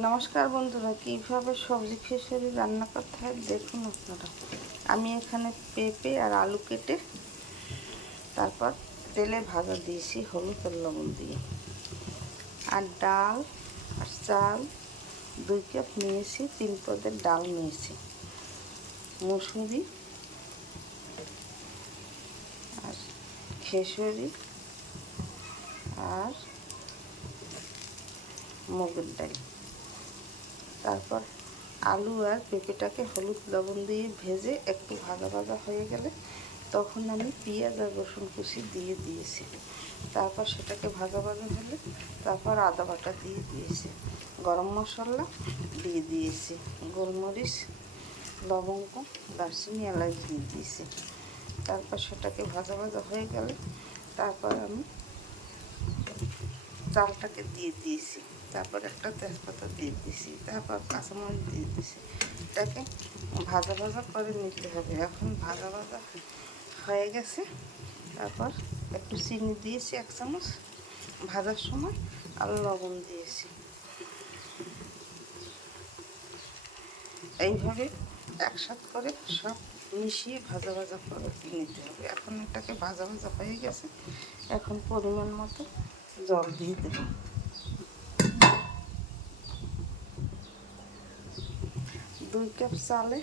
নমস্কার বন্ধুরা, কীভাবে সবজি খিচুড়ি রান্না করতে হয় দেখুন আপনারা। আমি এখানে পেঁপে আর আলু কেটে তারপর তেলে ভাজা দিয়েছি হলুদ আর লবণ দিয়ে। আর ডাল আর চাল 2 কাপ নিয়েছি, 3 পদের ডাল নিয়েছি, মুসুরি আর খেসুরি আর মুগের ডাল। তারপর আলু আর পেঁপেটাকে হলুদ লবণ দিয়ে ভেজে একটু ভাজা ভাজা হয়ে গেলে তখন আমি পেঁয়াজ আর রসুন কুচি দিয়ে দিয়েছি। তারপর সেটাকে ভাজা ভাজা হলে তারপর আদা বাটা দিয়ে দিয়েছি, গরম মশলা দিয়ে দিয়েছি, গোলমরিচ, লবঙ্গ, দারচিনি, এলাচ দিয়ে দিয়েছি। তারপর সেটাকে ভাজা ভাজা হয়ে গেলে তারপর আমি চালটাকে দিয়ে দিয়েছি, তারপর একটা তেজপাতা দিয়ে দিয়েছি, তারপর কাঁচামরিচ দিয়ে দিয়েছি। এটাকে ভাজা ভাজা করে নিতে হবে। এখন ভাজা ভাজা হয়ে গেছে, তারপর একটু চিনি দিয়েছি 1 চামচ ভাজার সময়, আর লবণ দিয়েছি। এইভাবে একসাথে করে সব মিশিয়ে ভাজা ভাজা করে নিতে হবে। এখন এটাকে ভাজা ভাজা হয়ে গেছে, এখন পরিমাণ মতো জল দিয়ে দেব। 2 কাপ চালে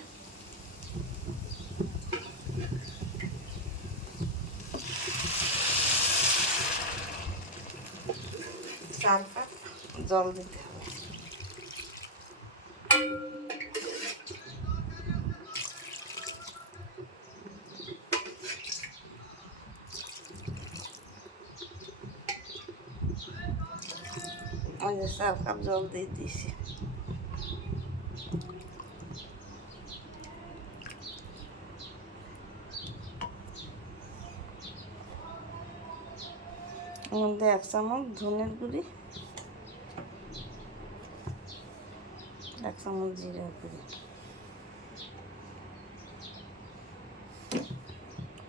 4 কাপ জল দিতে হবে। আমি 4 কাপ জল দিয়ে দিয়েছি। এর মধ্যে 1 চামচ ধনের গুঁড়ি, 1 চামচ জিরার গুঁড়ি,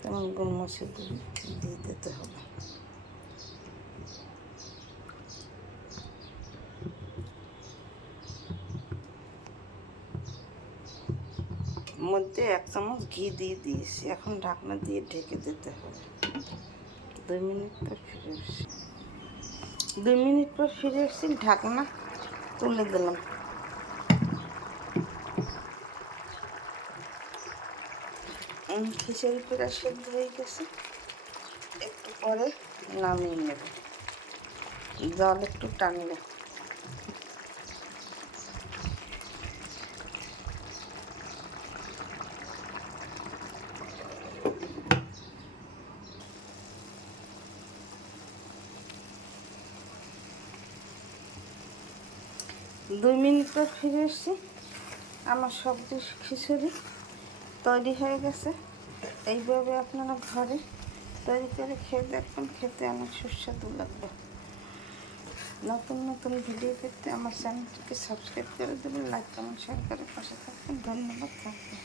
তেমন গোলমরিচের গুঁড়ি দিয়ে দিতে হবে। মধ্যে 1 চামচ ঘি দিয়ে দিয়েছি। এখন ঢাকনা দিয়ে ঢেকে দিতে হবে। 2 মিনিট পর ফিরে এসেছি। 2 মিনিট পর ফিরে এসেছি, ঢাকনা তুলে দিলাম। খিচুড়ি প্রায় সেদ্ধ হয়ে গেছে, একটু পরে নামিয়ে নেব। জল একটু টানলে 2 মিনিট পর ফিরে এসেছি। আমার সবজি খিচুড়ি তৈরি হয়ে গেছে। এইভাবে আপনারা ঘরে তৈরি করে খেয়ে দেখবেন, খেতে অনেক সুস্বাদু লাগবে। নতুন নতুন ভিডিও পেতে আমার চ্যানেলটিকে সাবস্ক্রাইব করে দেবেন, লাইক কমেন্ট শেয়ার করে পাশে থাকবেন। ধন্যবাদ। থাকবেন।